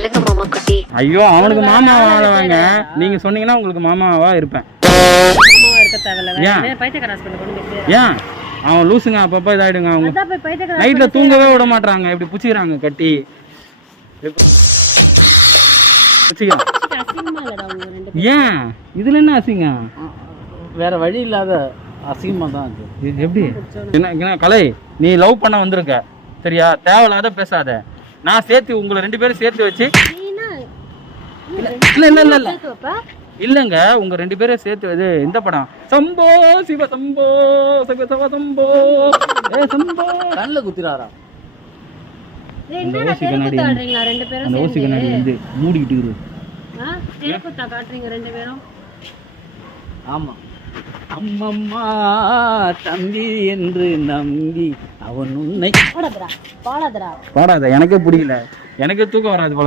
சொல்லுங்க மாமா குட்டி. ஐயோ அவனுக்கு மாமாவா ஆளவாங்க. நீங்க சொன்னீங்கன்னா உங்களுக்கு மாமாவா இருப்பேன். மாமாவா இருக்க தேவையில்ல. பைத்தியக்கார ஹஸ்பண்ட் கொண்டு போய் ஏன் அவன் லூசுங்க அப்பப்ப இதாயிடுங்க. அவங்க அதான் போய் பைத்தியக்கார நைட்ல தூங்கவே விட மாட்டாங்க. இப்படி புச்சிக்கிறாங்க கட்டி புச்சிக்கிறான். அசிங்கமா இல்லடா உங்க ரெண்டு ஏன் இதுல என்ன அசிங்கம்? வேற வழி இல்லாத அசிங்கமா தான் அது. இது எப்படி என்ன கலை நீ லவ் பண்ண வந்திருக்க சரியா? தேவையில்லாத பேசாத. நான் சேர்த்து உங்களை 2 பேரும் சேர்த்து வச்சு இல்ல இல்ல இல்ல இல்ல இல்லங்க உங்க 2 பேரும் சேர்த்து இது இந்த படம் சம்போ சிவ சம்போ சிவ சிவ சம்போ ஏ சம்போ கண்ணுல குத்திராரா? ரெண்டு பேரும் அந்த ஓசி கண்ணாடி வந்து மூடிக்கிட்டு இரு. தெருக்குத்தா காட்டுறீங்க 2 பேரும். ஆமா அம்மம்மா தம்பி என்று நம்பி அவன் உன்னை பாடாதடா பாடாத. எனக்கே பிடிக்கல. எனக்கே தூக்கம் வராது போல.